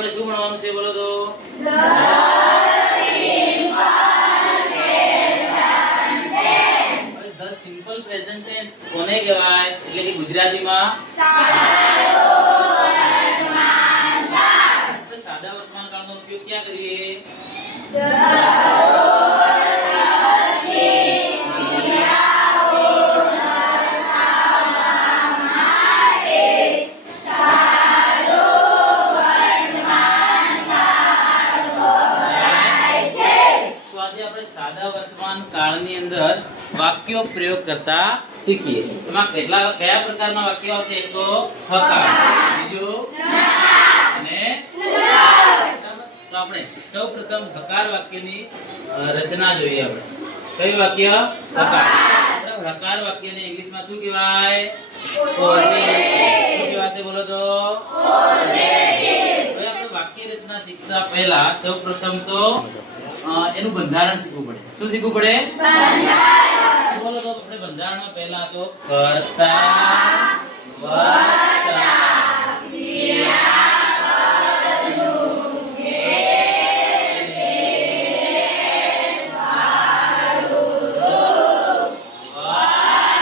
આપણે શું ભણવાનું છે બોલો તો? ધ સિમ્પલ પ્રેઝન્ટ ટેન્સ કોને કહેવાય? એટલે કે ગુજરાતીમાં આપણે સાદા વર્તમાન કાળનો ઉપયોગ ક્યાં કરીએ? સાદા વર્તમાન કાળની અંદર વાક્યો પ્રયોગ કરતા શીખીએ. એમાં કયા પ્રકારના વાક્યો આવશે? એક તો હકાર, બીજું અને તો આપણે સૌપ્રથમ હકાર વાક્યની રચના જોઈએ. આપણે કયું વાક્ય? હકાર. હકાર વાક્યને ઇંગ્લિશમાં શું કહેવાય? પોઝિટિવ. શું કહેવાશે બોલો તો? પોઝિટિવ. હવે આપણે વાક્ય રચના શીખતા પહેલા સૌપ્રથમ તો એનું બંધારણ શીખવું પડે. શું શીખવું પડે? બંધારણ. બોલો તો આપણે બંધારણમાં પહેલા તો કર્તા વત્તા ક્રિયાપદનું વિશેષ વાળું રૂપ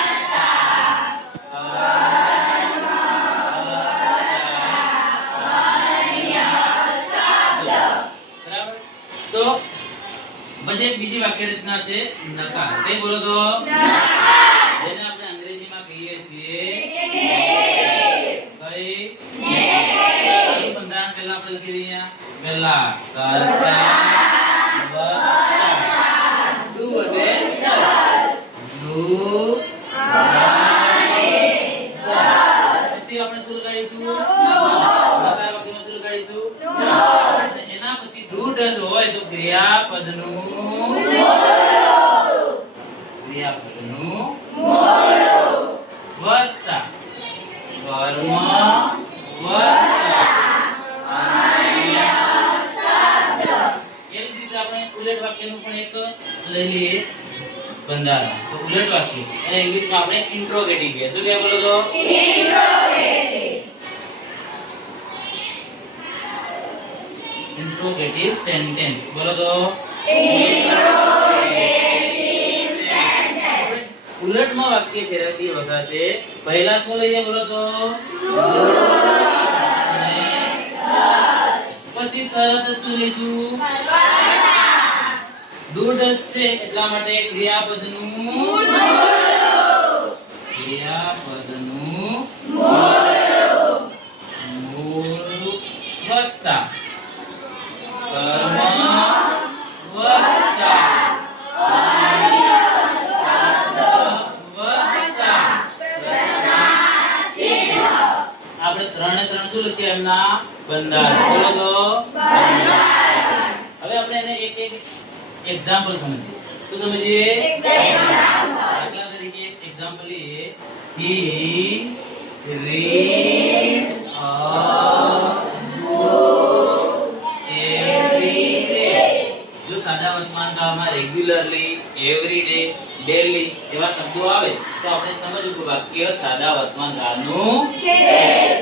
તો પછી બીજી વાક્ય રચના છે નકાર. તે બોલો તો? નકાર. જેને આપણે અંગ્રેજીમાં કહીએ છીએ કઈ? નેગેટિવ. બંધારણ પહેલા આપણે લખી દઈએ. પહેલા કર્તા વત્તા ડુ એટલે ડુ પછી આપણે શું લગાડીશું? નકાર વાક્યમાં શું લગાડીશું? એના પછી ડુ ડઝ હોય તો ક્રિયાપદનું વત્તા કર્મ વત્તા અન્ય શબ્દ. એવી રીતે આપણે ઉલટ વાક્યનું પણ એક લઈ લઈએ બંધારણ. તો ઉલટ વાક્ય એને ઇંગ્લિશમાં આપણે ઇન્ટ્રોગેટિવ કહીએ. શું કહે બોલો તો? ઇન્ટ્રોગેટિવ. ઇન્ટ્રોગેટિવ સેન્ટેન્સ બોલો તો? ઉલટમાં વાક્ય ફેરવતી વખતે પહેલા શું લઈએ બોલો તો? પછી તરત શું લઈશું? ડુ ડઝ છે એટલા માટે ક્રિયાપદનું મૂળ વત્તા કર્મ વત્તા આપણે ત્રણે ત્રણ શું લખીએ? એમના બંધારણ. બોલો તો? બંધારણ. હવે આપણે એને એક એક એક્ઝામ્પલ સમજીએ. શું સમજીએ? દાખલા તરીકે એક એક્ઝામ્પલ લઈએ. He reads a book every day. જો સાદા વર્તમાન કાળમાં રેગ્યુલરલી, એવરી ડે, ડેલી એવા શબ્દો આવે તો આપણે સમજવું કે વાક્ય સાદા વર્તમાન કાળનું છે.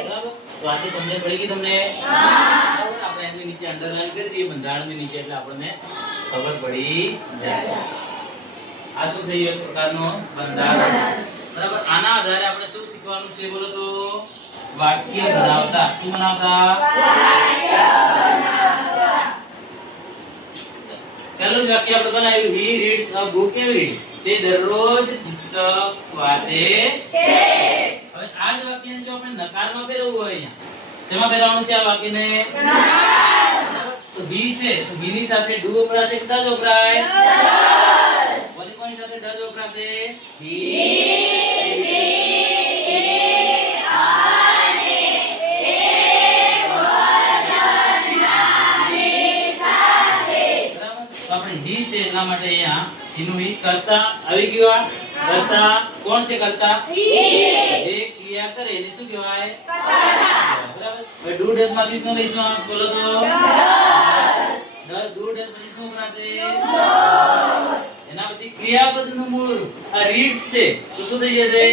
બરાબર? તો આથી સમજણ પડી ગઈ તમને? બરાબર. આપણે એની નીચે અંડરલાઈન કરી દઈએ બંધારણની નીચે એટલે આપણને ખબર પડી જાય. આ શું થયું? એક પ્રકારનું બંધારણ. બરાબર. આના આધારે આપણે શું શીખવાનું છે બોલો તો? વાક્ય બનાવતા. શું બનાવતા? વાક્ય બનાવતા. પહેલું જ વાક્ય આપણે બનાવ્યું. He reads a book every day. તે દરરોજ પુસ્તક વાંચે છે. હવે આ જ વાક્યને જો આપણે નકારમાં ફેરવવું હોય અહીંયા શેમાં ફેરવવાનું છે આ વાક્યને? નકાર. તો he છે તો he ની સાથે do વપરાશે કે does વપરાય? does. કોની સાથે does વપરાશે? he છે એટલા માટે અહીંયા એનું ઈ કરતા આવી ગયું. કરતા કોણ છે? કરતા જે ક્રિયા કરે એને શું કહેવાય? કર્તા. બરાબર. હવે ડુ ડઝ માંથી શું લઈશું બોલો તો? ડઝ. ડુ ડઝ પછી શું બનશે? એના પછી ક્રિયાપદનું મૂળ રૂપ આ રીડ્સ છે તો શું થઈ જશે?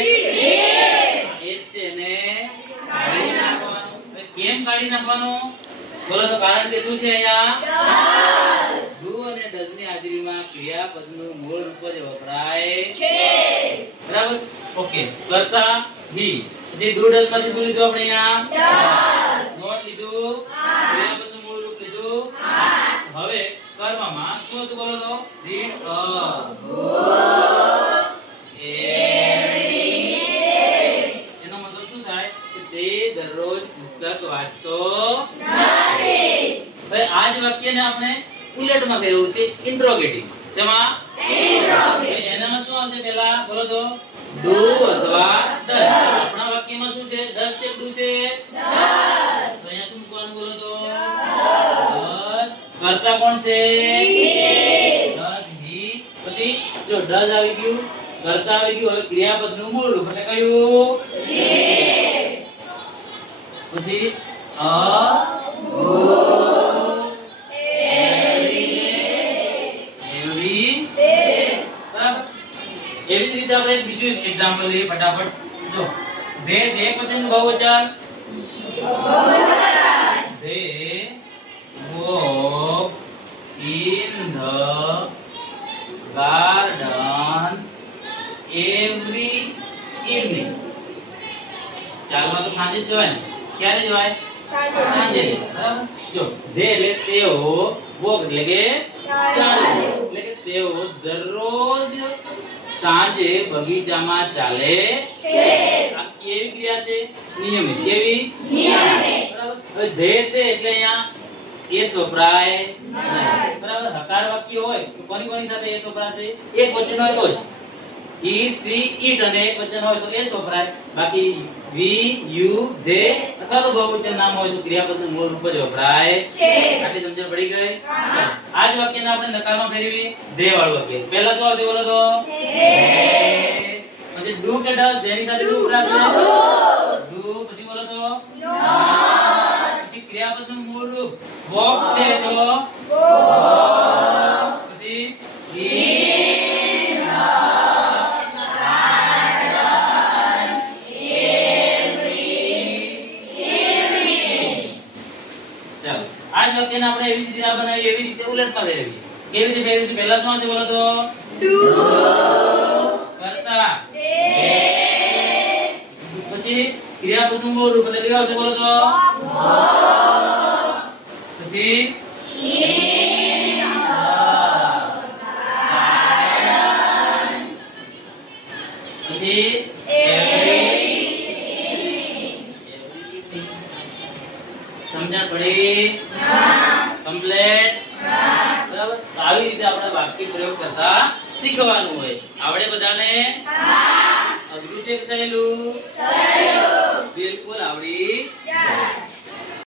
એસ છે ને કાઢી નાખવાનું. હવે કેમ કાઢી નાખવાનું? બોલો તો કારણ કે શું છે અહીંયા ડુ અને ડઝ ની હાજરીમાં ક્રિયાપદનું મૂળ રૂપ જ વપરાય છે બરાબર ઓકે કરતા હી જે ડુ ડઝ માંથી શું લીધું આપણે અહીંયા નોટ લીધું ક્રિયાપદનું મૂળ રૂપ લીધું હવે કર્મમાં શું હતું બોલો તો રીડ અ એનો મતલબ શું થાય કે તે દરરોજ પુસ્તક વાંચતો નથી હવે આ જ વાક્યને આપણે ઉલટમાં ફેરવવું છે ઇન્ટ્રોગેટિવ શેમાં ઇન્ટ્રોગેટિવ એનામાં શું આવશે પહેલા બોલો તો ડુ અથવા ડઝ આપણા વાક્યમાં શું છે ડઝ છે ડુ છે ડઝ તો અહીંયા શું મૂકવાનું બોલો તો ડઝ કરતા કોણ છે ડઝ હી પછી જો ડઝ આવી ગયું કરતા આવી ગયું હવે ક્રિયાપદનું મૂળ રૂપ એટલે કયું પછી અ એવી જ રીતે આપણે એક બીજું એક્ઝામ્પલ લઈએ ફટાફટ જો ધે છે પદનું બહુવચન they walk in the garden every evening ચાલવા તો સાંજે જ જવાય ને ક્યારે જવાય સાંજે બરાબર જો they એટલે તેઓ walk એટલે કે ચાલવું એટલે કે તેઓ દરરોજ સાંજે બગીચામાં ચાલે છે આ કેવી ક્રિયા છે નિયમિત કેવી નિયમિત બરાબર હવે ધે છે એટલે અહીંયા એસ વપરાય નહીં બરાબર હકાર વાક્ય હોય તો કોની કોની સાથે એસ વપરાશે એક વચન હોય તો જ he she it અને એક વચન હોય તો એસ વપરાય બાકી we you they અથવા તો બહુવચન નામ હોય તો ક્રિયાપદનું મૂળ રૂપ જ વપરાય છે આટલી સમજણ પડી ગઈ આ જ વાક્યને આપણે નકારમાં ફેરવી ધે વાળું વાક્ય પહેલા શું આવશે બોલો તો પછી ડુ કે ડઝ તેની સાથે શું વપરાશે ડુ પછી બોલો તો પછી ક્રિયાપદનું મૂળ રૂપ વોક છે તો પછી આ જ વાક્યને આપણે એવી રીતે બનાવી એવી રીતે ઉલટમાં ફેરવીએ કેવી રીતે ફેરવીશું પહેલા શું આવશે બોલો તો ડુ કરતા પછી ક્રિયાપદનું મૂળ રૂપ એટલે કેવું આવશે બોલો તો પછી પછી સમજણ પડી કમ્પ્લીટ બરાબર આવી રીતે આપણે વાક્ય પ્રયોગ કરતા શીખવાનું હોય આવડે બધાને અઘરું છે કે સહેલું બિલકુલ આવડી જાય